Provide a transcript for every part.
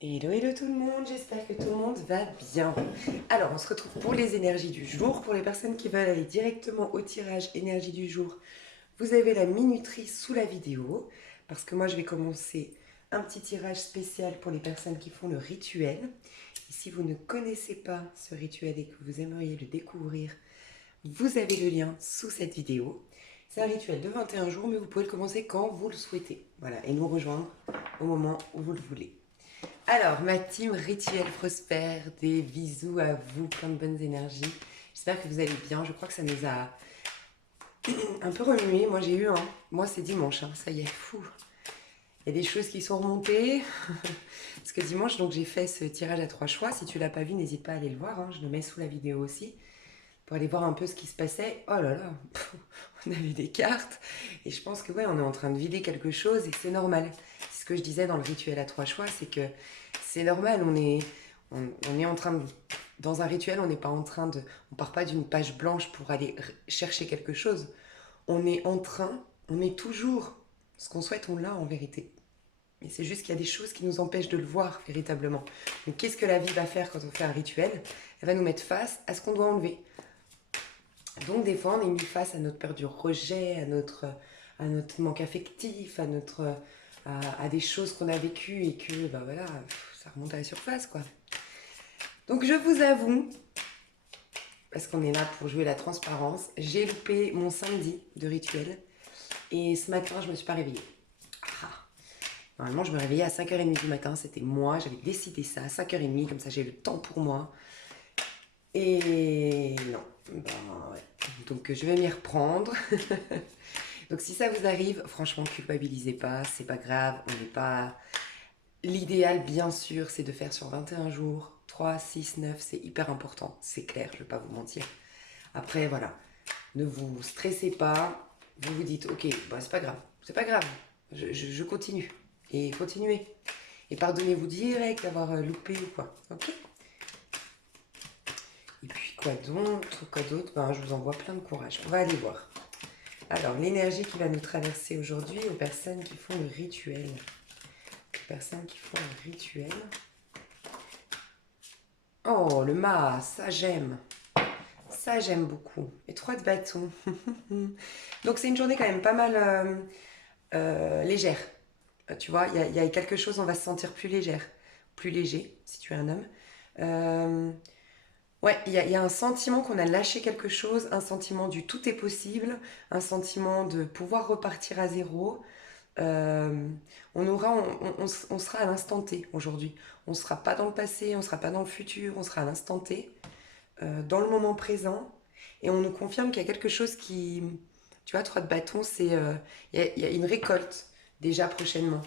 Hello, hello tout le monde, j'espère que tout le monde va bien. Alors, on se retrouve pour les énergies du jour. Pour les personnes qui veulent aller directement au tirage énergie du jour, vous avez la minuterie sous la vidéo. Parce que moi, je vais commencer un petit tirage spécial pour les personnes qui font le rituel. Et si vous ne connaissez pas ce rituel et que vous aimeriez le découvrir, vous avez le lien sous cette vidéo. C'est un rituel de 21 jours, mais vous pouvez le commencer quand vous le souhaitez. Voilà, et nous rejoindre au moment où vous le voulez. Alors, ma team rituel prospère, des bisous à vous, plein de bonnes énergies. J'espère que vous allez bien. Je crois que ça nous a un peu remué. Moi, j'ai eu un. Moi, c'est dimanche, hein. Ça y est, fou. Il y a des choses qui sont remontées. Parce que dimanche, donc, j'ai fait ce tirage à 3 choix. Si tu l'as pas vu, n'hésite pas à aller le voir, hein. Je le mets sous la vidéo aussi. Pour aller voir un peu ce qui se passait. Oh là là, on a vu des cartes. Et je pense que ouais, on est en train de vider quelque chose et c'est normal. C'est ce que je disais dans le rituel à 3 choix, c'est que c'est normal. On est en train de, dans un rituel, on n'est pas en train de, on part pas d'une page blanche pour aller chercher quelque chose. On est en train, on est toujours, ce qu'on souhaite, on l'a en vérité. Mais c'est juste qu'il y a des choses qui nous empêchent de le voir véritablement. Donc qu'est-ce que la vie va faire quand on fait un rituel? Elle va nous mettre face à ce qu'on doit enlever. Donc des fois, on est mis face à notre peur du rejet, à notre manque affectif, à des choses qu'on a vécues et que bah voilà, ça remonte à la surface quoi. Donc je vous avoue, parce qu'on est là pour jouer la transparence, j'ai loupé mon samedi de rituel et ce matin je me suis pas réveillée. Ah. Normalement je me réveillais à 5h30 du matin, c'était moi, j'avais décidé ça à 5h30, comme ça j'ai le temps pour moi. Et non, ben ouais. Donc je vais m'y reprendre. Donc si ça vous arrive, franchement, culpabilisez pas, c'est pas grave, on n'est pas... L'idéal, bien sûr, c'est de faire sur 21 jours, 3, 6, 9, c'est hyper important, c'est clair, je ne vais pas vous mentir. Après, voilà, ne vous stressez pas, vous vous dites, ok, bah, c'est pas grave, je continue. Et continuez. Et pardonnez-vous direct d'avoir loupé ou quoi, ok. Et puis quoi d'autre, ben, je vous envoie plein de courage, on va aller voir. Alors, l'énergie qui va nous traverser aujourd'hui aux personnes qui font le rituel. Les personnes qui font le rituel. Oh, le mât, ça j'aime. Ça j'aime beaucoup. Et 3 de bâton. Donc c'est une journée quand même pas mal légère. Tu vois, il y a quelque chose, on va se sentir plus légère. Plus léger, si tu es un homme. Euh, ouais, il y a un sentiment qu'on a lâché quelque chose, un sentiment du tout est possible, un sentiment de pouvoir repartir à zéro. Euh, on sera à l'instant T aujourd'hui. On ne sera pas dans le passé, on ne sera pas dans le futur, on sera à l'instant T, dans le moment présent. Et on nous confirme qu'il y a quelque chose qui... Tu vois, 3 de bâton, c'est... il y a une récolte déjà prochainement.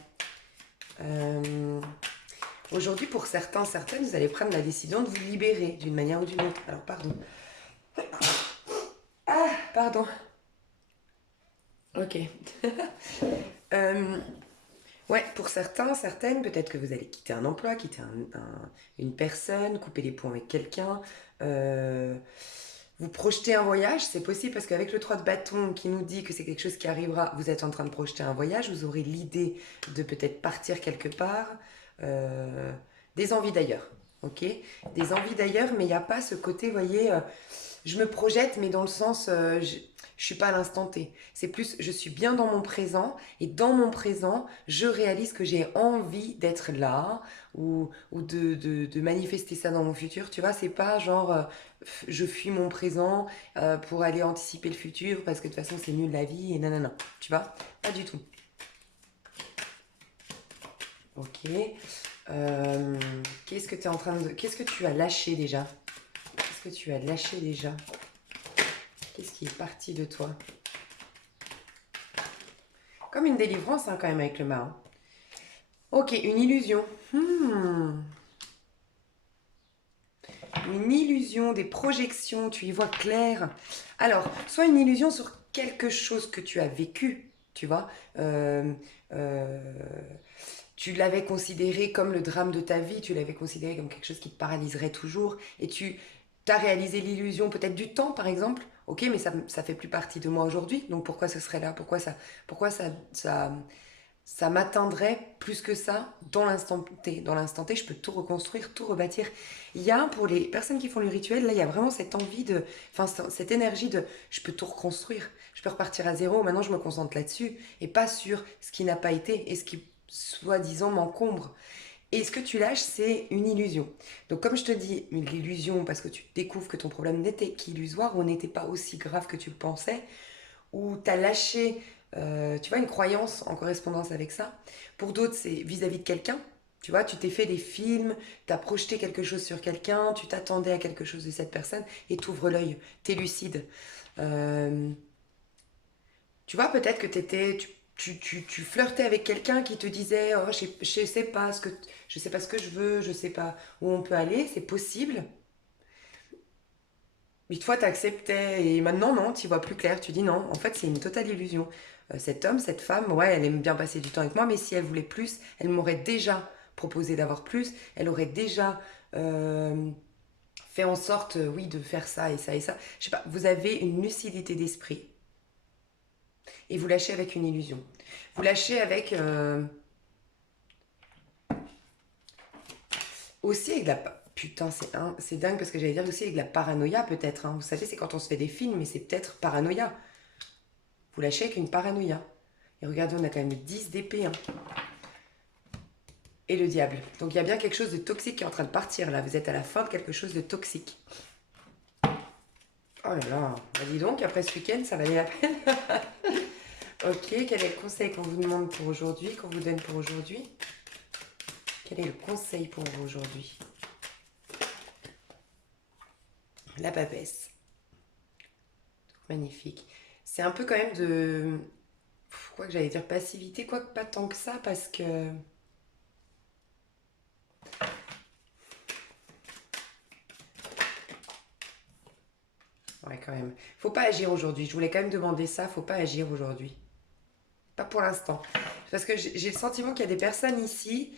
Euh, Aujourd'hui, pour certains, certaines, vous allez prendre la décision de vous libérer d'une manière ou d'une autre. Alors, pardon. Ah, pardon. Ok. Euh, Ouais, pour certains, certaines, peut-être que vous allez quitter un emploi, quitter une personne, couper les ponts avec quelqu'un, euh, vous projetez un voyage, c'est possible parce qu'avec le 3 de bâton qui nous dit que c'est quelque chose qui arrivera, vous êtes en train de projeter un voyage, vous aurez l'idée de peut-être partir quelque part, euh, des envies d'ailleurs, ok. Des envies d'ailleurs, mais il n'y a pas ce côté, vous voyez, je me projette, mais dans le sens, je suis pas à l'instant T. C'est plus, je suis bien dans mon présent, et dans mon présent, je réalise que j'ai envie d'être là, ou de manifester ça dans mon futur. Tu vois, c'est pas genre, je fuis mon présent pour aller anticiper le futur, parce que de toute façon, c'est nul la vie, et nanana. Tu vois, pas du tout. Ok. Euh, qu'est-ce que tu es en train de... Qu'est-ce que tu as lâché déjà? Qu'est-ce que tu as lâché déjà? Qu'est-ce qui est parti de toi? Comme une délivrance hein, quand même avec le mât. Hein. Ok, une illusion. Hmm. Une illusion, des projections, tu y vois clair. Alors, soit une illusion sur quelque chose que tu as vécu, tu vois. Euh, euh, Tu l'avais considéré comme le drame de ta vie, tu l'avais considéré comme quelque chose qui te paralyserait toujours, et tu as réalisé l'illusion peut-être du temps, par exemple. Ok, mais ça fait plus partie de moi aujourd'hui, donc pourquoi ce serait là? Pourquoi ça ça m'atteindrait plus que ça dans l'instant T. Dans l'instant T, je peux tout reconstruire, tout rebâtir. Il y a, pour les personnes qui font le rituel, là, il y a vraiment cette envie de, enfin, cette énergie de, je peux tout reconstruire, je peux repartir à zéro, maintenant je me concentre là-dessus, et pas sur ce qui n'a pas été, et ce qui, soi-disant, m'encombre. Et ce que tu lâches, c'est une illusion. Donc comme je te dis, l'illusion, parce que tu découvres que ton problème n'était qu'illusoire, ou n'était pas aussi grave que tu le pensais, ou tu as lâché, tu vois, une croyance en correspondance avec ça. Pour d'autres, c'est vis-à-vis de quelqu'un. Tu vois, tu t'es fait des films, tu as projeté quelque chose sur quelqu'un, tu t'attendais à quelque chose de cette personne, et tu ouvres l'œil, tu es lucide. Euh, Tu vois, peut-être que tu flirtais avec quelqu'un qui te disait oh, je sais pas ce que, je sais pas ce que je veux, je sais pas où on peut aller, c'est possible. Mais toi, t'acceptais et maintenant, non, tu vois plus clair. Tu dis non, en fait, c'est une totale illusion. Cet homme, cette femme, ouais, elle aime bien passer du temps avec moi, mais si elle voulait plus, elle m'aurait déjà proposé d'avoir plus, elle aurait déjà euh, fait en sorte, oui, de faire ça et ça et ça. Je sais pas, vous avez une lucidité d'esprit et vous lâchez avec une illusion. Vous lâchez avec aussi avec la... Putain, c'est dingue parce que j'allais dire aussi avec la paranoïa peut-être, hein. Vous savez, c'est quand on se fait des films, mais c'est peut-être paranoïa. Vous lâchez avec une paranoïa. Et regardez, on a quand même 10 d'épée, hein. Et le diable. Donc il y a bien quelque chose de toxique qui est en train de partir là. Vous êtes à la fin de quelque chose de toxique. Oh là là, bah, dis donc, après ce week-end, ça valait la peine. Ok, quel est le conseil qu'on vous demande pour aujourd'hui, qu'on vous donne pour aujourd'hui? Quel est le conseil pour vous aujourd'hui? La papesse. Magnifique. C'est un peu quand même de... Quoi que j'allais dire passivité, quoique pas tant que ça, parce que... Ouais, quand même. Faut pas agir aujourd'hui. Je voulais quand même demander ça, faut pas agir aujourd'hui. Pas pour l'instant. Parce que j'ai le sentiment qu'il y a des personnes ici.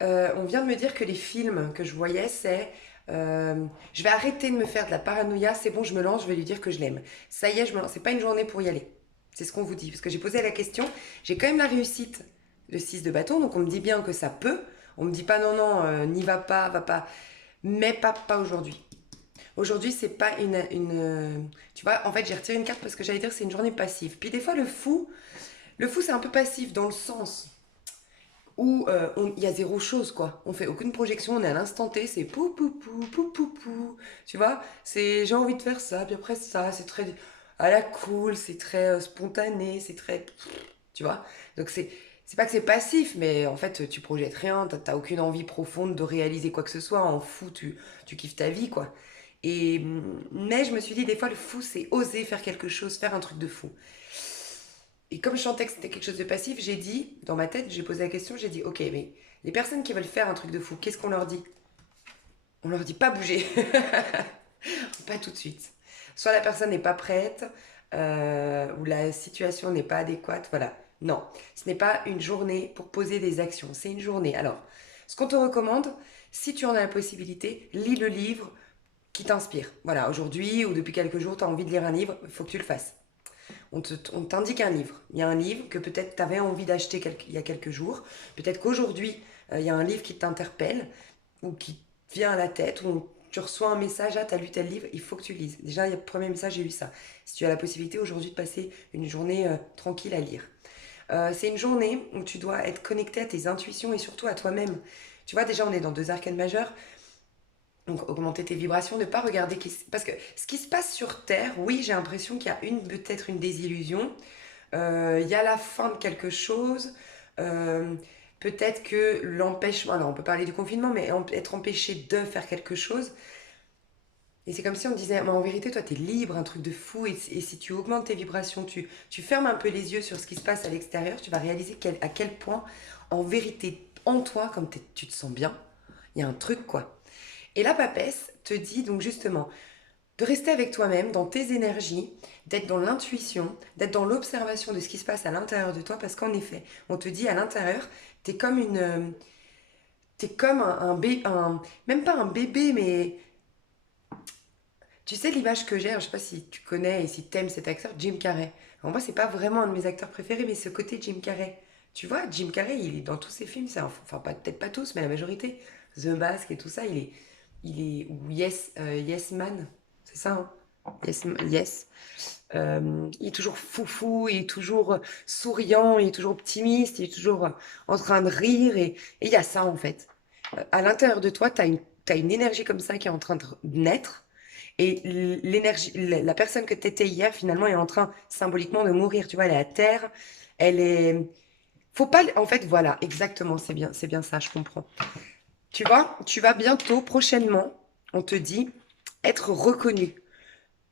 On vient de me dire que les films que je voyais, c'est. Je vais arrêter de me faire de la paranoïa, c'est bon, je me lance, je vais lui dire que je l'aime. Ça y est, je me lance. C'est pas une journée pour y aller. C'est ce qu'on vous dit. Parce que j'ai posé la question, j'ai quand même la réussite de 6 de bâton, donc on me dit bien que ça peut. On me dit pas non, non, n'y va pas. Mais pas aujourd'hui. Aujourd'hui, c'est pas Tu vois, en fait, j'ai retiré une carte parce que j'allais dire c'est une journée passive. Puis des fois, le fou, c'est un peu passif dans le sens où il y a zéro chose, quoi. On fait aucune projection, on est à l'instant T, c'est pou pou pou pou pou pou. Tu vois, c'est j'ai envie de faire ça, puis après ça, c'est très à la cool, c'est très spontané, c'est très. Tu vois, donc c'est pas que c'est passif, mais en fait, tu projettes rien, t'as aucune envie profonde de réaliser quoi que ce soit, en fou, tu kiffes ta vie, quoi. Mais je me suis dit, des fois, le fou, c'est oser faire quelque chose, faire un truc de fou. Et comme je sentais que c'était quelque chose de passif, j'ai dit, dans ma tête, j'ai posé la question, j'ai dit, ok, mais les personnes qui veulent faire un truc de fou, qu'est-ce qu'on leur dit? On leur dit pas bouger, pas tout de suite. Soit la personne n'est pas prête, ou la situation n'est pas adéquate, voilà. Non, ce n'est pas une journée pour poser des actions, c'est une journée. Alors, ce qu'on te recommande, si tu en as la possibilité, lis le livre qui t'inspire. Voilà, aujourd'hui ou depuis quelques jours, tu as envie de lire un livre, il faut que tu le fasses. On t'indique un livre. Il y a un livre que peut-être tu avais envie d'acheter il y a quelques jours. Peut-être qu'aujourd'hui, il y a un livre qui t'interpelle ou qui te vient à la tête ou tu reçois un message, ah, t'as lu tel livre, il faut que tu lises. Déjà, il y a le premier message, j'ai lu ça. Si tu as la possibilité aujourd'hui de passer une journée tranquille à lire. C'est une journée où tu dois être connecté à tes intuitions et surtout à toi-même. Tu vois, déjà, on est dans 2 arcanes majeures. Donc augmenter tes vibrations, ne pas regarder... Parce que ce qui se passe sur Terre, oui, j'ai l'impression qu'il y a peut-être une désillusion. Il y a la fin de quelque chose. Euh, Peut-être que l'empêchement... Alors on peut parler du confinement, mais être empêché de faire quelque chose. Et c'est comme si on disait, mais en vérité, toi, t'es libre, un truc de fou. Et si tu augmentes tes vibrations, tu fermes un peu les yeux sur ce qui se passe à l'extérieur, tu vas réaliser à quel point, en vérité, en toi, comme tu te sens bien, il y a un truc, quoi. Et la papesse te dit donc justement de rester avec toi-même, dans tes énergies, d'être dans l'intuition, d'être dans l'observation de ce qui se passe à l'intérieur de toi, parce qu'en effet, on te dit à l'intérieur, t'es comme t'es comme un bébé, même pas un bébé, mais tu sais l'image que j'ai, je sais pas si tu connais et si t'aimes cet acteur, Jim Carrey. Alors moi, c'est pas vraiment un de mes acteurs préférés, mais ce côté Jim Carrey. Tu vois, Jim Carrey, il est dans tous ses films, enfin peut-être pas tous, mais la majorité. The Mask et tout ça, ou Yes Man, c'est ça, hein? Yes. Il est toujours foufou, il est toujours souriant, il est toujours optimiste, il est toujours en train de rire. Et il y a ça, en fait. À l'intérieur de toi, t'as une énergie comme ça qui est en train de naître. Et l'énergie, la personne que tu étais hier, finalement, est en train symboliquement de mourir. Tu vois, elle est à terre. Elle est. Faut pas. En fait, voilà, exactement, c'est bien ça, je comprends. Tu vois, tu vas bientôt, prochainement, on te dit, être reconnu.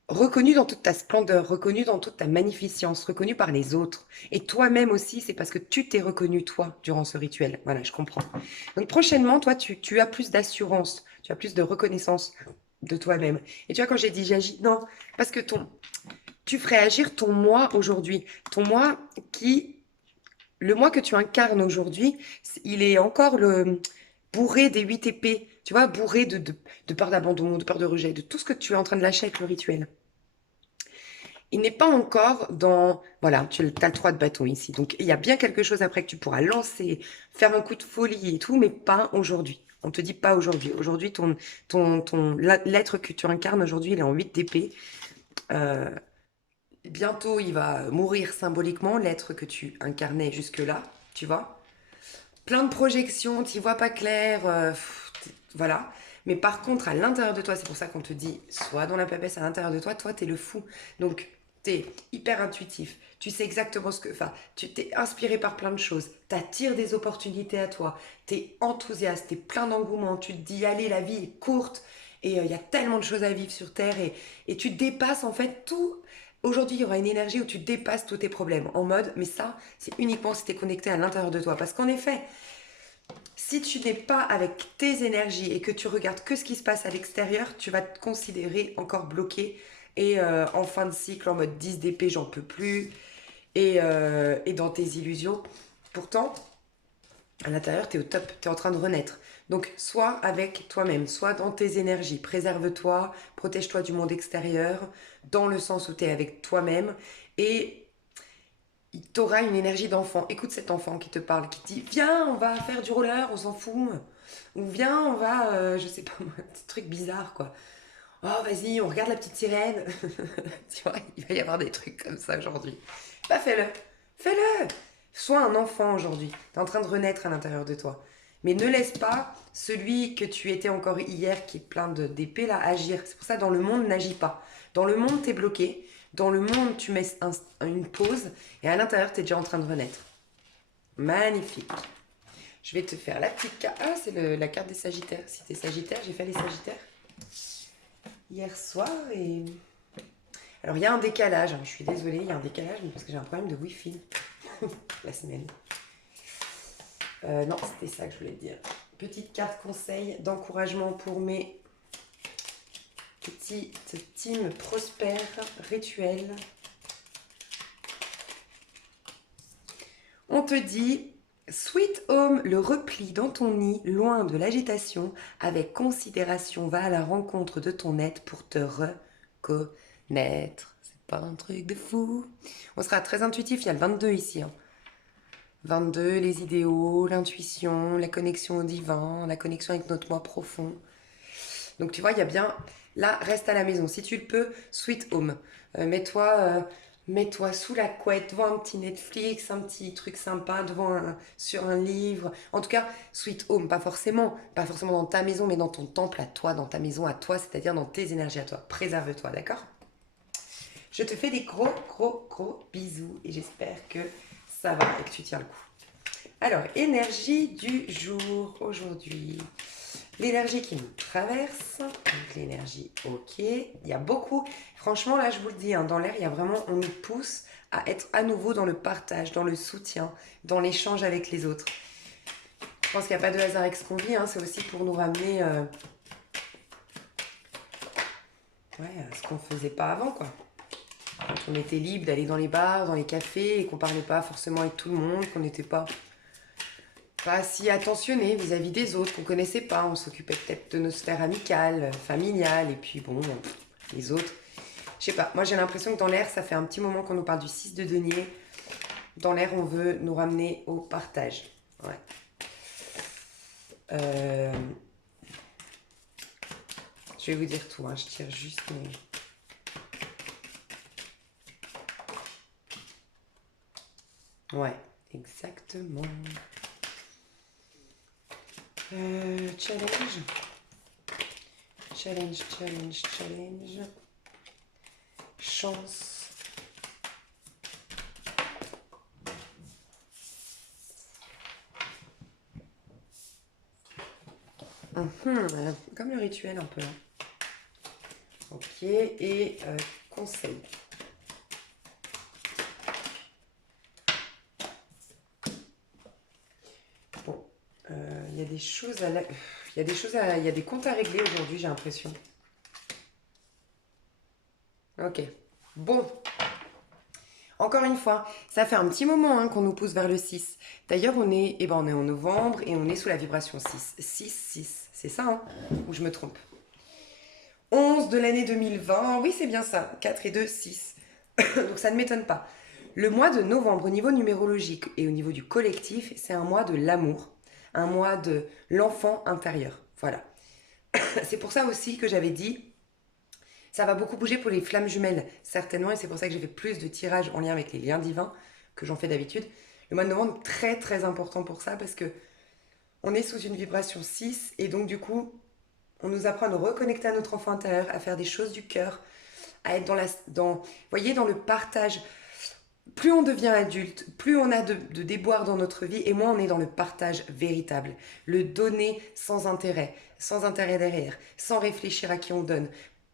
Reconnu dans toute ta splendeur, reconnu dans toute ta magnificence, reconnu par les autres. Et toi-même aussi, c'est parce que tu t'es reconnu, toi, durant ce rituel. Voilà, je comprends. Donc prochainement, toi, tu as plus d'assurance, tu as plus de reconnaissance de toi-même. Et tu vois, quand j'ai dit j'agis, non, parce que tu ferais agir ton moi aujourd'hui. Ton moi le moi que tu incarnes aujourd'hui, il est encore bourré des 8 épées. Tu vois, bourré de peur d'abandon, de peur de rejet, de tout ce que tu es en train de lâcher avec le rituel. Il n'est pas encore dans... Voilà, tu as le 3 de bâton ici. Donc, il y a bien quelque chose après que tu pourras lancer, faire un coup de folie et tout, mais pas aujourd'hui. On te dit pas aujourd'hui. Aujourd'hui, l'être que tu incarnes aujourd'hui, il est en 8 d'épée. Euh, Bientôt, il va mourir symboliquement, l'être que tu incarnais jusque-là, tu vois. Plein de projections, tu vois pas clair, voilà. Mais par contre, à l'intérieur de toi, c'est pour ça qu'on te dit, soit dans la papesse à l'intérieur de toi, toi, t'es le fou. Donc, t'es hyper intuitif. Tu sais exactement ce que... Enfin, tu t'es inspiré par plein de choses. T'attires des opportunités à toi. T'es enthousiaste, t'es plein d'engouement. Tu te dis, allez, la vie est courte. Et il y a tellement de choses à vivre sur Terre. Et tu dépasses, en fait, tout... Aujourd'hui, il y aura une énergie où tu dépasses tous tes problèmes. En mode, mais ça, c'est uniquement si t'es connecté à l'intérieur de toi. Parce qu'en effet, si tu n'es pas avec tes énergies et que tu regardes que ce qui se passe à l'extérieur, tu vas te considérer encore bloqué et en fin de cycle, en mode 10 d'épée, j'en peux plus, et dans tes illusions. Pourtant, à l'intérieur, tu es au top, tu es en train de renaître. Donc, soit avec toi-même, soit dans tes énergies. Préserve-toi, protège-toi du monde extérieur, dans le sens où tu es avec toi-même. Et tu auras une énergie d'enfant. Écoute cet enfant qui te parle, qui te dit viens, on va faire du roller, on s'en fout. Ou viens, on va, je sais pas moi, un petit truc bizarre quoi. Oh, vas-y, on regarde la petite sirène. Tu vois, il va y avoir des trucs comme ça aujourd'hui. Bah, fais-le. Fais-le. Sois un enfant aujourd'hui. Tu es en train de renaître à l'intérieur de toi. Mais ne laisse pas celui que tu étais encore hier, qui est plein d'épées, là, agir. C'est pour ça, dans le monde, n'agis pas. Dans le monde, tu es bloqué. Dans le monde, tu mets une pause. Et à l'intérieur, tu es déjà en train de renaître. Magnifique. Je vais te faire la petite carte. Ah, c'est la carte des Sagittaires. Si tu es Sagittaire, j'ai fait les Sagittaires hier soir et... Alors, il y a un décalage, hein, je suis désolée, il y a un décalage, mais parce que j'ai un problème de Wi-Fi la semaine. Non, c'était ça que je voulais te dire. Petite carte conseil d'encouragement pour mes petites teams prospères, rituels. On te dit... Sweet Home, le repli dans ton nid, loin de l'agitation, avec considération, va à la rencontre de ton être pour te reconnaître. C'est pas un truc de fou. On sera très intuitif, il y a le 22 ici. Hein. 22, les idéaux, l'intuition, la connexion au divin, la connexion avec notre moi profond. Donc tu vois, il y a bien... Là, reste à la maison. Si tu le peux, Sweet Home. Mets-toi sous la couette, devant un petit Netflix, un petit truc sympa, sur un livre. En tout cas, Sweet Home, pas forcément dans ta maison, mais dans ton temple à toi, dans ta maison à toi, c'est-à-dire dans tes énergies à toi. Préserve-toi, d'accord? Je te fais des gros, gros, gros bisous et j'espère que ça va et que tu tiens le coup. Alors, énergie du jour aujourd'hui. L'énergie qui nous traverse, donc l'énergie ok, il y a beaucoup, franchement là je vous le dis, hein, dans l'air il y a vraiment, on nous pousse à être à nouveau dans le partage, dans le soutien, dans l'échange avec les autres. Je pense qu'il n'y a pas de hasard avec ce qu'on vit, hein, c'est aussi pour nous ramener à ce qu'on ne faisait pas avant quoi. Quand on était libre d'aller dans les bars, dans les cafés et qu'on ne parlait pas forcément avec tout le monde, qu'on n'était pas si attentionné vis-à-vis des autres qu'on connaissait pas. On s'occupait peut-être de nos sphères amicales, familiales, et puis bon, les autres. Je sais pas, moi j'ai l'impression que dans l'air, ça fait un petit moment qu'on nous parle du 6 de denier, Dans l'air, on veut nous ramener au partage. Ouais. Je vais vous dire tout, hein. Je tire juste mes... Ouais, exactement. Challenge. Challenge, challenge, challenge. Chance. Comme le rituel un peu. Hein. Ok, et conseil. Bon, il y a des choses à... Il y a des comptes à régler aujourd'hui, j'ai l'impression. Ok, bon. Encore une fois, ça fait un petit moment hein, qu'on nous pousse vers le 6. D'ailleurs, on est en novembre et on est sous la vibration 6. 6, 6, c'est ça, hein? Ou je me trompe? 11 de l'année 2020, oui c'est bien ça, 4 et 2, 6. Donc ça ne m'étonne pas. Le mois de novembre au niveau numérologique et au niveau du collectif, c'est un mois de l'amour, un mois de l'enfant intérieur. Voilà. C'est pour ça aussi que j'avais dit, ça va beaucoup bouger pour les flammes jumelles, certainement, et c'est pour ça que j'ai fait plus de tirages en lien avec les liens divins que j'en fais d'habitude. Le mois de novembre, très très important pour ça, parce que on est sous une vibration 6, et donc du coup, on nous apprend à nous reconnecter à notre enfant intérieur, à faire des choses du cœur, à être voyez, dans le partage. Plus on devient adulte, plus on a de déboires dans notre vie, et moins on est dans le partage véritable. Le donner sans intérêt derrière, sans réfléchir à qui on donne,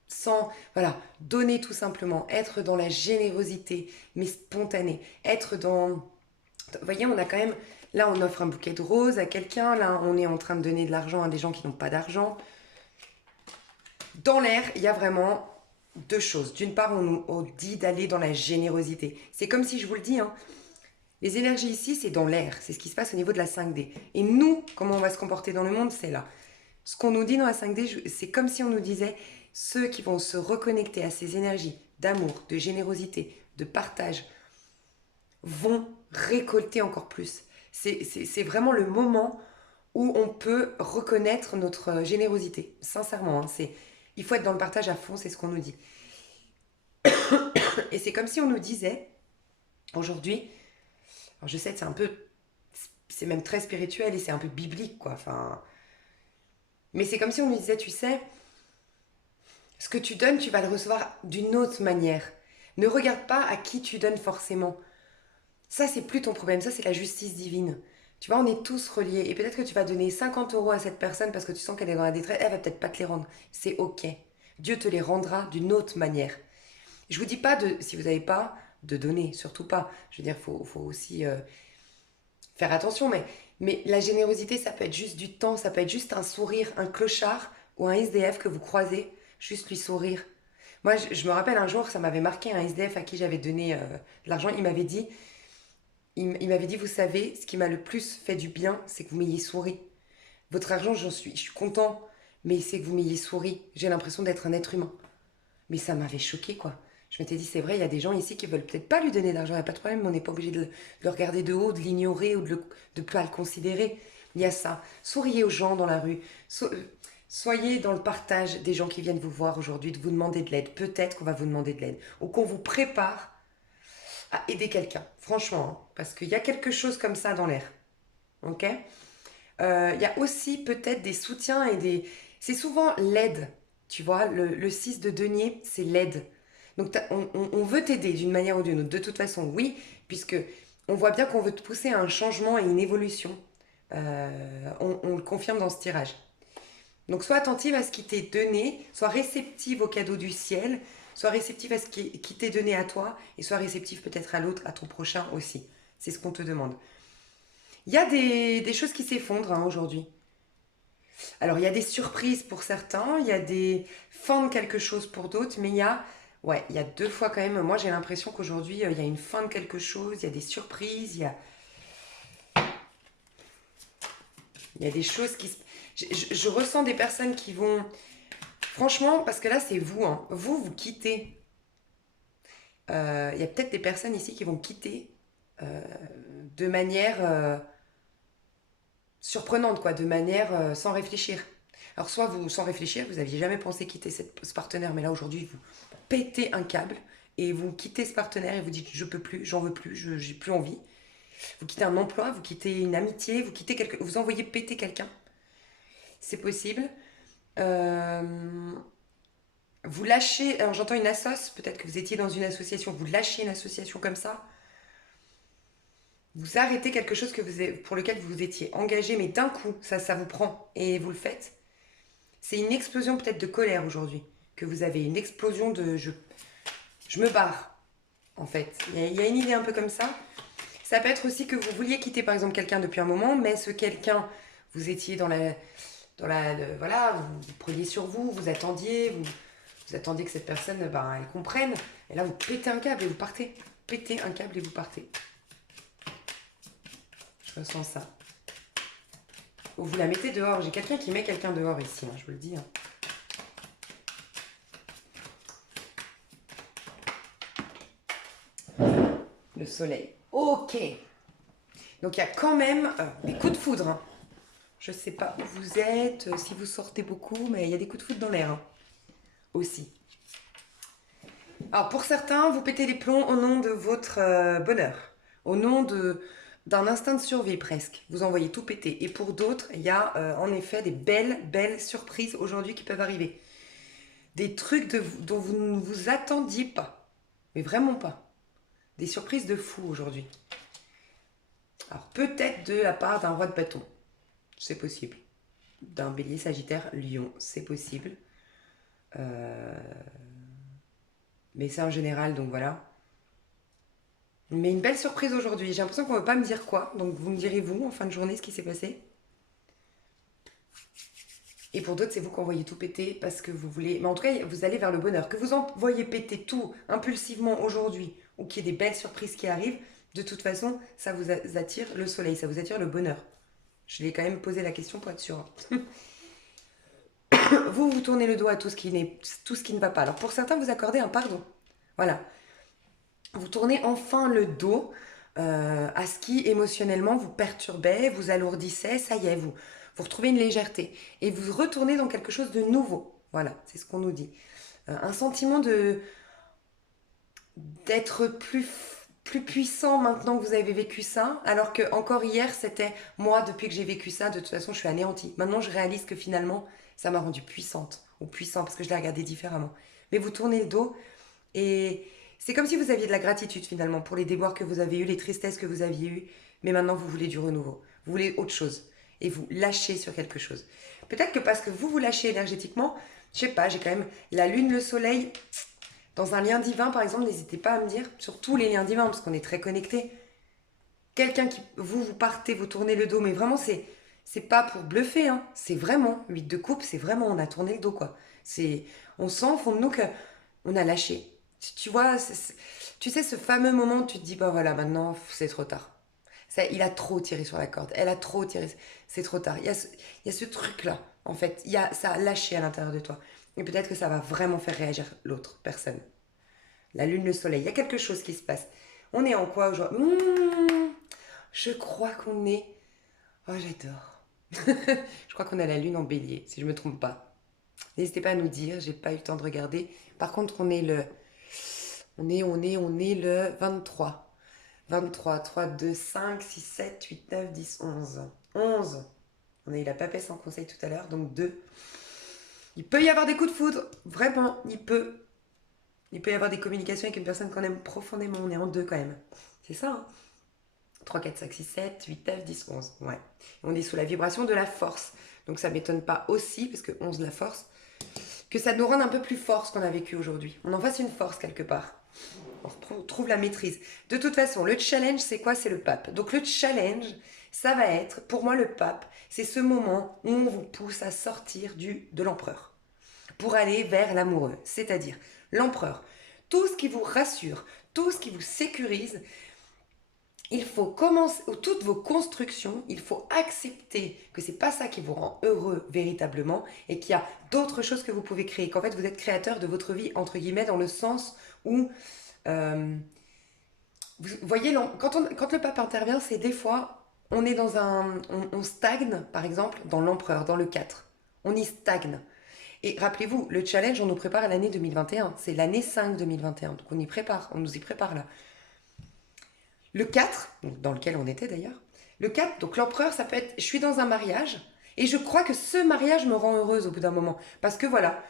sans, voilà, donner tout simplement, être dans la générosité, mais spontanée, être dans... Vous voyez, on a quand même... Là, on offre un bouquet de roses à quelqu'un, là, on est en train de donner de l'argent à des gens qui n'ont pas d'argent. Dans l'air, il y a vraiment deux choses. D'une part, on nous dit d'aller dans la générosité. C'est comme si je vous le dis, hein, les énergies ici, c'est dans l'air. C'est ce qui se passe au niveau de la 5D. Et nous, comment on va se comporter dans le monde, c'est là. Ce qu'on nous dit dans la 5D, c'est comme si on nous disait, ceux qui vont se reconnecter à ces énergies d'amour, de générosité, de partage, vont récolter encore plus. C'est vraiment le moment où on peut reconnaître notre générosité. Sincèrement, hein, il faut être dans le partage à fond, c'est ce qu'on nous dit. Et c'est comme si on nous disait, aujourd'hui, alors je sais que c'est même très spirituel et c'est un peu biblique, quoi. Enfin, mais c'est comme si on nous disait, tu sais, ce que tu donnes, tu vas le recevoir d'une autre manière. Ne regarde pas à qui tu donnes forcément. Ça, c'est plus ton problème, ça, c'est la justice divine. Tu vois, on est tous reliés. Et peut-être que tu vas donner 50 € à cette personne parce que tu sens qu'elle est dans la détresse. Elle va peut-être pas te les rendre. C'est ok. Dieu te les rendra d'une autre manière. Je vous dis pas si vous n'avez pas, de donner. Surtout pas. Je veux dire, faut aussi faire attention. Mais la générosité, ça peut être juste du temps. Ça peut être juste un sourire, un clochard ou un SDF que vous croisez. Juste lui sourire. Moi, je me rappelle un jour, ça m'avait marqué un SDF à qui j'avais donné de l'argent. Il m'avait dit, vous savez, ce qui m'a le plus fait du bien, c'est que vous m'ayez souri. Votre argent, je suis content, mais c'est que vous m'ayez souri. J'ai l'impression d'être un être humain. Mais ça m'avait choqué, quoi. Je m'étais dit, c'est vrai, il y a des gens ici qui veulent peut-être pas lui donner d'argent, il n'y a pas de problème, mais on n'est pas obligé de le regarder de haut, de l'ignorer ou de ne pas le considérer. Il y a ça. Souriez aux gens dans la rue. Soyez dans le partage des gens qui viennent vous voir aujourd'hui, de vous demander de l'aide. Peut-être qu'on va vous demander de l'aide. Ou qu'on vous prépare à aider quelqu'un. Franchement, hein, parce qu'il y a quelque chose comme ça dans l'air. Ok. Il y a aussi peut-être des soutiens et des... C'est souvent l'aide, tu vois, le 6 de denier, c'est l'aide. Donc on veut t'aider d'une manière ou d'une autre. De toute façon, oui, puisque on voit bien qu'on veut te pousser à un changement et une évolution. On le confirme dans ce tirage. Donc sois attentive à ce qui t'est donné, sois réceptive au cadeau du ciel, sois réceptive à ce qui t'est donné à toi, et sois réceptive peut-être à l'autre, à ton prochain aussi. C'est ce qu'on te demande. Il y a des choses qui s'effondrent hein, aujourd'hui. Alors, il y a des surprises pour certains, il y a des fins de quelque chose pour d'autres, mais il y a deux fois quand même. Moi, j'ai l'impression qu'aujourd'hui, il y a une fin de quelque chose, il y a des surprises, il y a des choses qui se... Je ressens des personnes qui vont... Franchement, parce que là, c'est vous, hein. Vous quittez. Il y a peut-être des personnes ici qui vont quitter de manière surprenante, quoi, de manière sans réfléchir. Alors soit vous, sans réfléchir, vous n'aviez jamais pensé quitter ce partenaire, mais là aujourd'hui vous pétez un câble et vous quittez ce partenaire et vous dites je peux plus, j'en veux plus, j'ai plus envie. Vous quittez un emploi, vous quittez une amitié, vous quittez vous envoyez péter quelqu'un. C'est possible. Euh, Vous lâchez, alors j'entends une assoce, peut-être que vous étiez dans une association, vous lâchez une association comme ça, vous arrêtez quelque chose pour lequel vous vous étiez engagé, mais d'un coup, ça vous prend et vous le faites. C'est une explosion peut-être de colère aujourd'hui que vous avez, une explosion de je me barre, en fait. Il y a une idée un peu comme ça. Ça peut être aussi que vous vouliez quitter par exemple quelqu'un depuis un moment, mais ce quelqu'un, vous étiez voilà, vous preniez sur vous, vous attendiez que cette personne, ben, elle comprenne. Et là, vous pétez un câble et vous partez. Pétez un câble et vous partez. Je ressens ça. Ou vous la mettez dehors. J'ai quelqu'un qui met quelqu'un dehors ici, hein, je vous le dis. Hein. Le soleil. Ok. Donc il y a quand même des coups de foudre. Hein. Je ne sais pas où vous êtes, si vous sortez beaucoup, mais il y a des coups de foudre dans l'air. Hein, aussi. Alors pour certains, vous pétez les plombs au nom de votre bonheur, au nom d'un instinct de survie presque. Vous envoyez tout péter. Et pour d'autres, il y a en effet des belles surprises aujourd'hui qui peuvent arriver. Des trucs dont vous ne vous attendiez pas. Mais vraiment pas. Des surprises de fou aujourd'hui. Alors peut-être de la part d'un roi de bâton. C'est possible. D'un bélier sagittaire lion. C'est possible. Mais c'est en général, donc voilà. Mais une belle surprise aujourd'hui. J'ai l'impression qu'on ne veut pas me dire quoi. Donc vous me direz vous en fin de journée ce qui s'est passé. Et pour d'autres, c'est vous qui envoyez tout péter parce que vous voulez. Mais en tout cas, vous allez vers le bonheur. Que vous envoyez péter tout impulsivement aujourd'hui ou qu'il y ait des belles surprises qui arrivent, de toute façon, ça vous attire le soleil, ça vous attire le bonheur. Je l'ai quand même posé la question pour être sûr. Vous tournez le dos à tout ce qui ne va pas. Alors pour certains, vous accordez un pardon. Voilà. Vous tournez enfin le dos à ce qui émotionnellement vous perturbait, vous alourdissait, ça y est, vous retrouvez une légèreté et vous retournez dans quelque chose de nouveau. Voilà, c'est ce qu'on nous dit. Un sentiment d'être plus puissant maintenant que vous avez vécu ça, alors que encore hier c'était moi depuis que j'ai vécu ça, de toute façon je suis anéantie. Maintenant je réalise que finalement ça m'a rendue puissante ou puissant parce que je l'ai regardé différemment. Mais vous tournez le dos et c'est comme si vous aviez de la gratitude finalement pour les déboires que vous avez eus, les tristesses que vous aviez eues, mais maintenant vous voulez du renouveau, vous voulez autre chose et vous lâchez sur quelque chose. Peut-être que parce que vous lâchez énergétiquement, je sais pas, j'ai quand même la lune, le soleil, dans un lien divin par exemple, n'hésitez pas à me dire, sur tous les liens divins parce qu'on est très connectés, quelqu'un qui, vous partez, vous tournez le dos, mais vraiment c'est pas pour bluffer, hein, c'est vraiment, 8 de coupe, c'est vraiment, on a tourné le dos quoi. On sent au fond de nous que on a lâché. Tu vois, tu sais, ce fameux moment où tu te dis, bah voilà, maintenant, c'est trop tard. Il a trop tiré sur la corde. Elle a trop tiré. C'est trop tard. Il y a ce truc-là, en fait. Ça a lâché à l'intérieur de toi. Et peut-être que ça va vraiment faire réagir l'autre personne. La lune, le soleil. Il y a quelque chose qui se passe. On est en quoi aujourd'hui? Je crois qu'on est... Oh, j'adore. Je crois qu'on a la lune en bélier, si je ne me trompe pas. N'hésitez pas à nous dire, j'ai pas eu le temps de regarder. Par contre, on est le 23. 23, 3, 2, 5, 6, 7, 8, 9, 10, 11. 11. On a eu la papesse en conseil tout à l'heure, donc 2. Il peut y avoir des coups de foudre, vraiment, il peut. Il peut y avoir des communications avec une personne qu'on aime profondément. On est en 2 quand même. C'est ça, hein. 3, 4, 5, 6, 7, 8, 9, 10, 11. Ouais. On est sous la vibration de la force. Donc ça ne m'étonne pas aussi, parce que 11, la force, que ça nous rende un peu plus fort ce qu'on a vécu aujourd'hui. On en fasse une force quelque part. On retrouve la maîtrise. De toute façon, le challenge, c'est quoi? C'est le pape. Donc le challenge, ça va être, pour moi, le pape, c'est ce moment où on vous pousse à sortir de l'empereur pour aller vers l'amoureux, c'est-à-dire l'empereur. Tout ce qui vous rassure, tout ce qui vous sécurise, il faut commencer, toutes vos constructions, il faut accepter que c'est pas ça qui vous rend heureux véritablement et qu'il y a d'autres choses que vous pouvez créer, qu'en fait vous êtes créateur de votre vie, entre guillemets, dans le sens où vous Vous voyez, quand le pape intervient, c'est des fois, on est dans on stagne, par exemple, dans l'empereur, dans le 4. On y stagne. Et rappelez-vous, le challenge, on nous prépare à l'année 2021. C'est l'année 5 2021. Donc on y prépare, on nous y prépare là. Le 4, dans lequel on était d'ailleurs, le 4, donc l'empereur, ça peut être, je suis dans un mariage, et je crois que ce mariage me rend heureuse au bout d'un moment. Parce que voilà,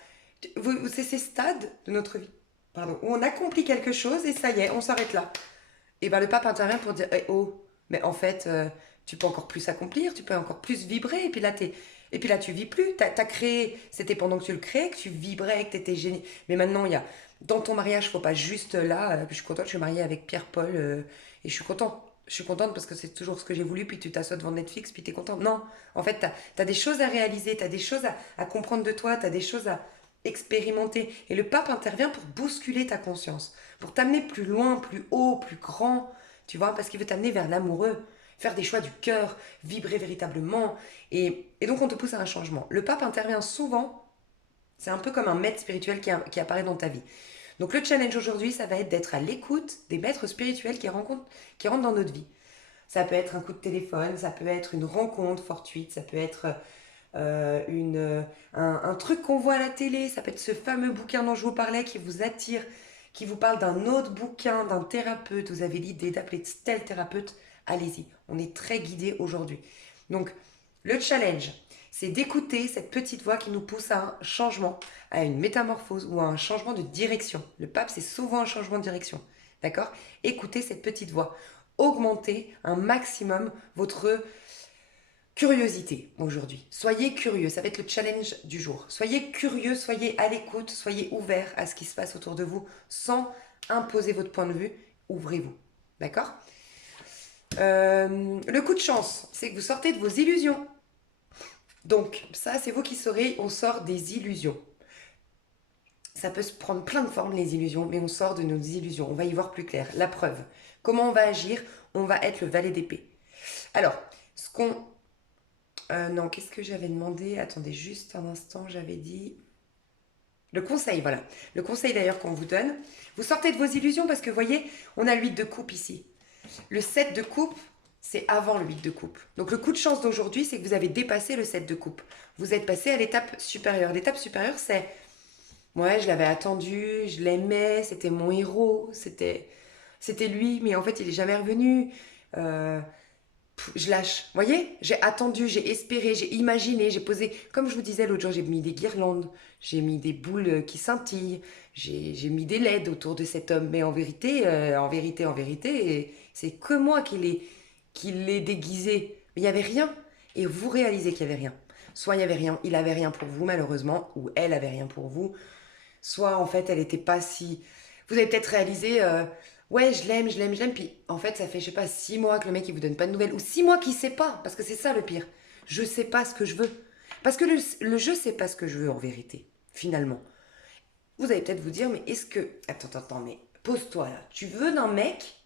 c'est ces stades de notre vie, pardon, où on accomplit quelque chose, et ça y est, on s'arrête là. Et bien le pape intervient pour dire, eh oh, mais en fait, tu peux encore plus accomplir, tu peux encore plus vibrer, et puis là tu vis plus, t'as créé, c'était pendant que tu le créais, que tu vibrais, que t'étais génie. Mais maintenant, dans ton mariage, faut pas juste là, je suis contente, je suis mariée avec Pierre-Paul, et je suis contente. Je suis contente parce que c'est toujours ce que j'ai voulu, puis tu t'assois devant Netflix, puis t'es contente. Non, en fait, t'as des choses à réaliser, t'as des choses à comprendre de toi, t'as des choses à expérimenter. Et le pape intervient pour bousculer ta conscience, pour t'amener plus loin, plus haut, plus grand, tu vois, parce qu'il veut t'amener vers l'amoureux, faire des choix du cœur, vibrer véritablement. Et donc on te pousse à un changement. Le pape intervient souvent, c'est un peu comme un maître spirituel qui apparaît dans ta vie. Donc le challenge aujourd'hui, ça va être d'être à l'écoute des maîtres spirituels qui rentrent dans notre vie. Ça peut être un coup de téléphone, ça peut être une rencontre fortuite, ça peut être un truc qu'on voit à la télé, ça peut être ce fameux bouquin dont je vous parlais qui vous attire, qui vous parle d'un autre bouquin, d'un thérapeute, vous avez l'idée d'appeler tel thérapeute, allez-y, on est très guidé aujourd'hui. Donc le challenge, c'est d'écouter cette petite voix qui nous pousse à un changement, à une métamorphose ou à un changement de direction. Le pape, c'est souvent un changement de direction. D'accord? Écoutez cette petite voix. Augmentez un maximum votre curiosité aujourd'hui. Soyez curieux, ça va être le challenge du jour. Soyez curieux, soyez à l'écoute, soyez ouvert à ce qui se passe autour de vous sans imposer votre point de vue. Ouvrez-vous. D'accord? Le coup de chance, c'est que vous sortez de vos illusions. Donc, ça, c'est vous qui saurez, on sort des illusions. Ça peut se prendre plein de formes, les illusions, mais on sort de nos illusions. On va y voir plus clair. La preuve. Comment on va agir? On va être le valet d'épée. Alors, ce qu'on... non, qu'est-ce que j'avais demandé? Attendez juste un instant, j'avais dit... Le conseil, voilà. Le conseil d'ailleurs qu'on vous donne. Vous sortez de vos illusions parce que, vous voyez, on a l'huile de coupe ici. Le 7 de coupe, c'est avant le 8 de coupe. Donc le coup de chance d'aujourd'hui, c'est que vous avez dépassé le 7 de coupe. Vous êtes passé à l'étape supérieure. L'étape supérieure, c'est... Ouais, je l'avais attendu, je l'aimais, c'était mon héros, c'était lui, mais en fait, il est jamais revenu. Euh, je lâche. Vous voyez? J'ai attendu, j'ai espéré, j'ai imaginé, j'ai posé... Comme je vous disais l'autre jour, j'ai mis des guirlandes, j'ai mis des boules qui scintillent, j'ai mis des LED autour de cet homme. Mais en vérité, c'est que moi qui l'ai déguisé. Mais il n'y avait rien. Et vous réalisez qu'il n'y avait rien. Soit il n'y avait rien, il avait rien pour vous malheureusement, ou elle avait rien pour vous. Soit en fait elle n'était pas si... Vous avez peut-être réalisé, ouais je l'aime, puis en fait ça fait je sais pas 6 mois que le mec il vous donne pas de nouvelles, ou 6 mois qu'il sait pas, parce que c'est ça le pire. Je sais pas ce que je veux. Parce que le je sais pas ce que je veux en vérité, finalement. Vous allez peut-être vous dire, mais est-ce que... Attends, mais pose-toi là. Tu veux d'un mec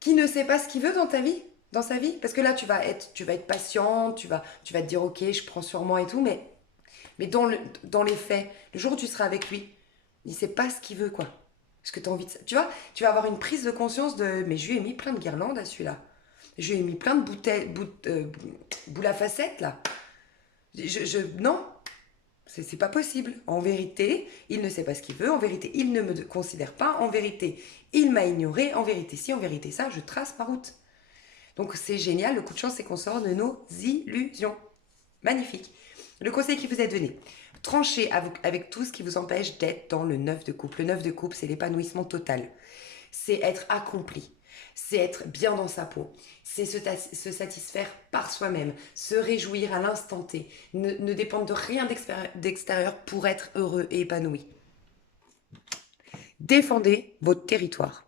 qui ne sait pas ce qu'il veut dans ta vie, dans sa vie? Parce que là tu vas être patiente, tu vas te dire ok je prends sur moi et tout, mais dans les faits, le jour où tu seras avec lui, il sait pas ce qu'il veut, quoi. Est-ce que tu as envie de... Tu vois, tu vas avoir une prise de conscience de... Mais je lui ai mis plein de guirlandes à celui-là. Je lui ai mis plein de boules à facettes, là. Non, c'est pas possible. En vérité, il ne sait pas ce qu'il veut. En vérité, il ne me considère pas. En vérité, il m'a ignoré. En vérité, si, en vérité, ça, je trace ma route. Donc c'est génial. Le coup de chance, c'est qu'on sort de nos illusions. Magnifique. Le conseil qui vous est donné. Tranchez avec tout ce qui vous empêche d'être dans le 9 de coupe. Le 9 de coupe, c'est l'épanouissement total. C'est être accompli. C'est être bien dans sa peau. C'est se satisfaire par soi-même. Se réjouir à l'instant T. Ne dépendre de rien d'extérieur pour être heureux et épanoui. Défendez votre territoire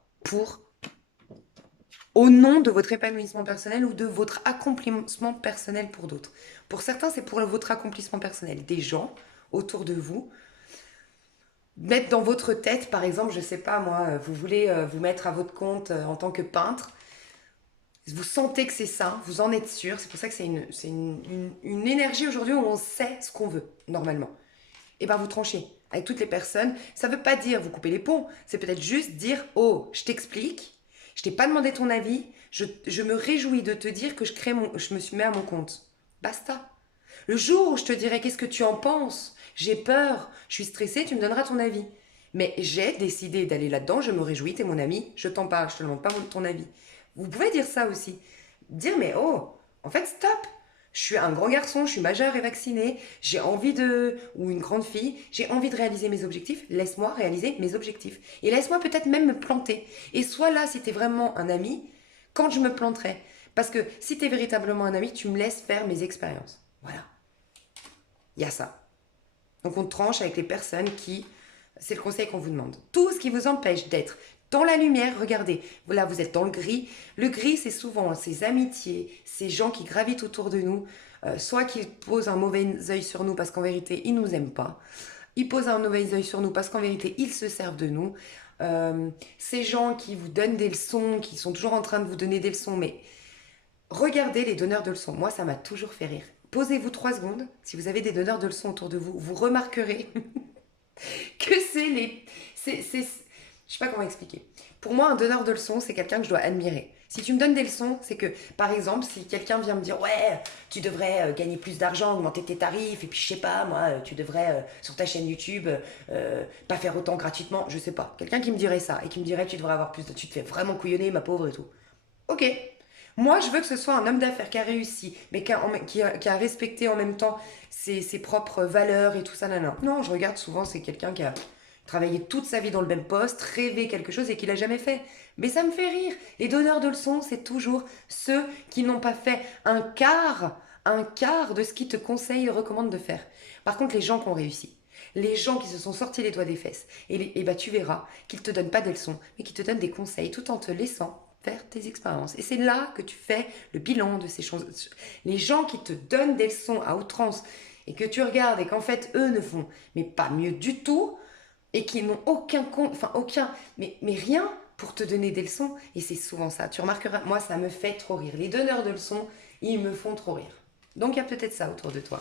au nom de votre épanouissement personnel ou de votre accomplissement personnel pour d'autres. Pour certains, c'est pour votre accomplissement personnel. Des gens autour de vous mettre dans votre tête, par exemple, je sais pas moi, vous voulez vous mettre à votre compte en tant que peintre, vous sentez que c'est ça, vous en êtes sûr, c'est pour ça que c'est une énergie aujourd'hui où on sait ce qu'on veut, normalement. Et bien vous tranchez. avec toutes les personnes, ça ne veut pas dire vous couper les ponts, c'est peut-être juste dire « Oh, je t'explique, je t'ai pas demandé ton avis, je me réjouis de te dire que je me suis mis à mon compte. » Basta. Le jour où je te dirai qu'est-ce que tu en penses, j'ai peur, je suis stressée, tu me donneras ton avis. Mais j'ai décidé d'aller là-dedans, je me réjouis, t'es mon ami, je t'en parle, je te demande pas ton avis. Vous pouvez dire ça aussi. Dire mais oh, en fait stop. Je suis un grand garçon, je suis majeur et vacciné, j'ai envie de, ou une grande fille, j'ai envie de réaliser mes objectifs, laisse-moi réaliser mes objectifs. Et laisse-moi peut-être même me planter. Et sois là si t'es vraiment un ami, quand je me planterai. Parce que si t'es véritablement un ami, tu me laisses faire mes expériences. Voilà. Il y a ça. Donc on tranche avec les personnes qui... C'est le conseil qu'on vous demande. Tout ce qui vous empêche d'être dans la lumière, regardez, là vous êtes dans le gris. Le gris, c'est souvent ces amitiés, ces gens qui gravitent autour de nous, soit qu'ils posent un mauvais œil sur nous parce qu'en vérité, ils ne nous aiment pas. Ils posent un mauvais œil sur nous parce qu'en vérité, ils se servent de nous. Ces gens qui vous donnent des leçons, qui sont toujours en train de vous donner des leçons, mais regardez les donneurs de leçons. Moi, ça m'a toujours fait rire. Posez-vous 3 secondes. Si vous avez des donneurs de leçons autour de vous, vous remarquerez que c'est les... Je sais pas comment expliquer. Pour moi, un donneur de leçons, c'est quelqu'un que je dois admirer. Si tu me donnes des leçons, c'est que, par exemple, si quelqu'un vient me dire « Ouais, tu devrais gagner plus d'argent, augmenter tes tarifs, et puis je sais pas, moi, tu devrais, sur ta chaîne YouTube, pas faire autant gratuitement, je sais pas. » Quelqu'un qui me dirait ça, et qui me dirait « Tu devrais avoir plus de... Tu te fais vraiment couillonner, ma pauvre, et tout. » Ok. Moi, je veux que ce soit un homme d'affaires qui a réussi, mais qui a respecté en même temps ses propres valeurs et tout ça. Non, je regarde souvent, c'est quelqu'un qui a travaillé toute sa vie dans le même poste, rêvé quelque chose et qui l'a jamais fait. Mais ça me fait rire. Les donneurs de leçons, c'est toujours ceux qui n'ont pas fait un quart de ce qu'ils te conseillent et recommandent de faire. Par contre, les gens qui ont réussi, les gens qui se sont sortis les doigts des fesses, et bah, tu verras qu'ils ne te donnent pas des leçons, mais qu'ils te donnent des conseils tout en te laissant faire tes expériences. Et c'est là que tu fais le bilan de ces choses. Les gens qui te donnent des leçons à outrance et que tu regardes et qu'en fait, eux ne font mais pas mieux du tout et qui n'ont mais rien pour te donner des leçons. Et c'est souvent ça. Tu remarqueras, moi, ça me fait trop rire. Les donneurs de leçons, ils me font trop rire. Donc, il y a peut-être ça autour de toi.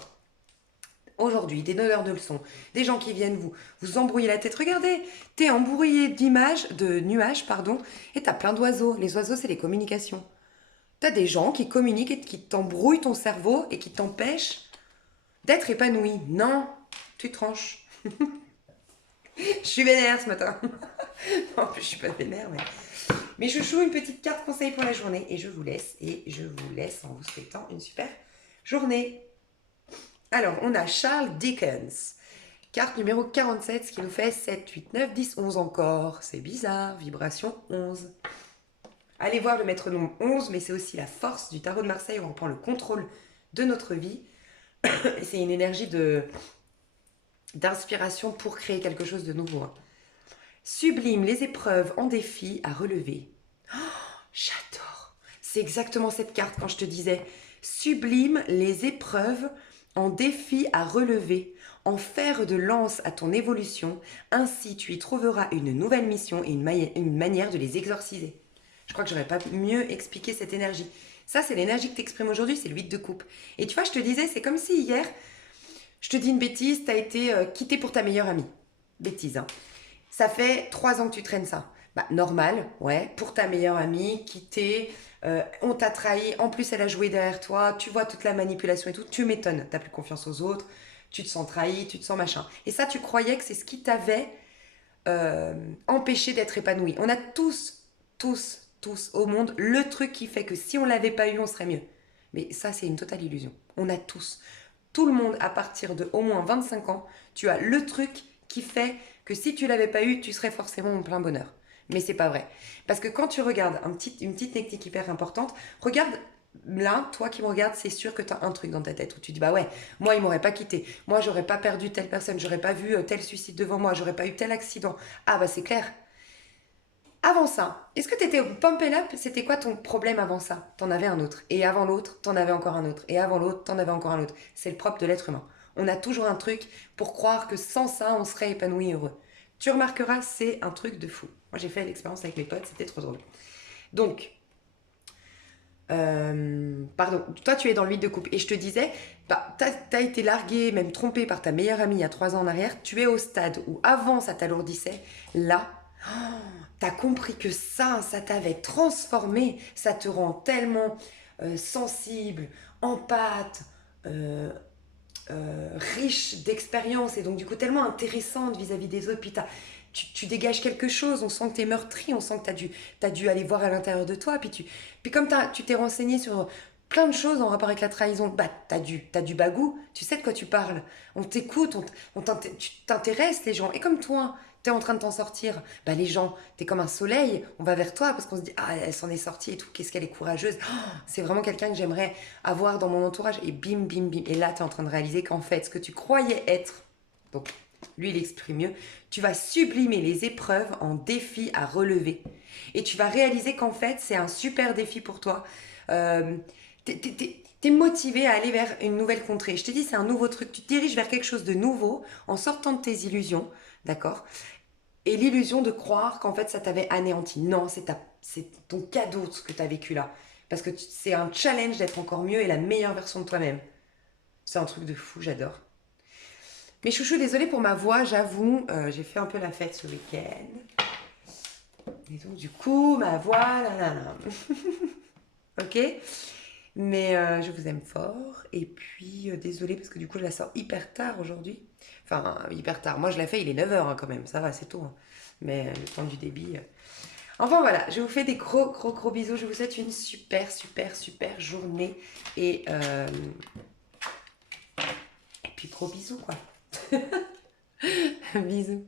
Aujourd'hui, des donneurs de leçons, des gens qui viennent vous embrouiller la tête. Regardez, t'es embrouillé de nuages, pardon, et t'as plein d'oiseaux. Les oiseaux, c'est les communications. T'as des gens qui communiquent et qui t'embrouillent ton cerveau et qui t'empêchent d'être épanoui. Non, tu tranches. Je suis vénère ce matin. En plus, je suis pas vénère, mais je joue une petite carte conseil pour la journée et je vous laisse en vous souhaitant une super journée. Alors, on a Charles Dickens. Carte numéro 47, ce qui nous fait 7, 8, 9, 10, 11 encore. C'est bizarre, vibration 11. Allez voir le maître nombre 11, mais c'est aussi la force du tarot de Marseille où on prend le contrôle de notre vie. Et c'est une énergie d'inspiration pour créer quelque chose de nouveau. Sublime les épreuves en défi à relever. Oh, j'adore. C'est exactement cette carte quand je te disais. Sublime les épreuves en défi à relever, en fer de lance à ton évolution, ainsi tu y trouveras une nouvelle mission et une manière de les exorciser. Je crois que j'aurais pas mieux expliqué cette énergie. Ça, c'est l'énergie que tu exprimes aujourd'hui, c'est le 8 de coupe. Et tu vois, je te disais, c'est comme si hier, je te dis une bêtise, tu as été quitté pour ta meilleure amie. Bêtise, hein. Ça fait 3 ans que tu traînes ça. Bah, normal, ouais, pour ta meilleure amie, quitter, on t'a trahi, en plus elle a joué derrière toi, tu vois toute la manipulation et tout, tu m'étonnes, t'as plus confiance aux autres, tu te sens trahi, tu te sens machin. Et ça, tu croyais que c'est ce qui t'avait empêché d'être épanoui. On a tous au monde le truc qui fait que si on l'avait pas eu, on serait mieux. Mais ça, c'est une totale illusion. On a tous. Tout le monde, à partir de au moins 25 ans, tu as le truc qui fait que si tu l'avais pas eu, tu serais forcément en plein bonheur. Mais c'est pas vrai. Parce que quand tu regardes une petite technique hyper importante, regarde là, toi qui me regardes, c'est sûr que tu as un truc dans ta tête où tu dis bah ouais, moi il m'aurait pas quitté, moi j'aurais pas perdu telle personne, j'aurais pas vu tel suicide devant moi, j'aurais pas eu tel accident. Ah bah c'est clair. Avant ça, est-ce que tu étais au pump and up? C'était quoi ton problème avant ça? T'en avais un autre. Et avant l'autre, t'en avais encore un autre. Et avant l'autre, t'en avais encore un autre. C'est le propre de l'être humain. On a toujours un truc pour croire que sans ça, on serait épanoui et heureux. Tu remarqueras, c'est un truc de fou. Moi, j'ai fait l'expérience avec mes potes, c'était trop drôle. Donc, Pardon, toi tu es dans le mythe de couple. Et je te disais, bah, t'as été largué, même trompé par ta meilleure amie il y a 3 ans en arrière. Tu es au stade où avant ça t'alourdissait. Là, t'as compris que ça t'avait transformé. Ça te rend tellement sensible, empathe, euh, riche d'expérience et donc du coup tellement intéressante vis-à-vis des autres. Puis tu dégages quelque chose, on sent que tu es meurtri, on sent que t'as dû aller voir à l'intérieur de toi. Puis comme tu t'es renseigné sur plein de choses en rapport avec la trahison, bah t'as du bagou, tu sais de quoi tu parles. On t'écoute, tu t'intéresses les gens. Et comme toi, t'es en train de t'en sortir, bah les gens, t'es comme un soleil, on va vers toi parce qu'on se dit, ah elle s'en est sortie et tout, qu'est-ce qu'elle est courageuse. Oh, c'est vraiment quelqu'un que j'aimerais avoir dans mon entourage. Et bim, bim, bim. Et là, tu es en train de réaliser qu'en fait, ce que tu croyais être, donc lui, il exprime mieux, tu vas sublimer les épreuves en défis à relever. Et tu vas réaliser qu'en fait, c'est un super défi pour toi. Euh, T'es motivé à aller vers une nouvelle contrée. Je t'ai dit, c'est un nouveau truc. Tu te diriges vers quelque chose de nouveau en sortant de tes illusions, d'accord? Et l'illusion de croire qu'en fait ça t'avait anéanti. Non, c'est ton cadeau ce que tu as vécu là. Parce que c'est un challenge d'être encore mieux et la meilleure version de toi-même. C'est un truc de fou, j'adore. Mais chouchou, désolée pour ma voix, j'avoue, j'ai fait un peu la fête ce week-end. Et donc du coup, ma voix, là, là, là. Ok. Mais je vous aime fort. Et puis, désolée parce que du coup, je la sors hyper tard aujourd'hui. Enfin, hyper tard. Moi, je la fais, il est 9 h quand même. Ça va, c'est tôt, hein. Mais le temps du débit. Enfin voilà, je vous fais des gros, gros, gros bisous. Je vous souhaite une super, super, super journée. Et puis gros bisous, quoi. Bisous.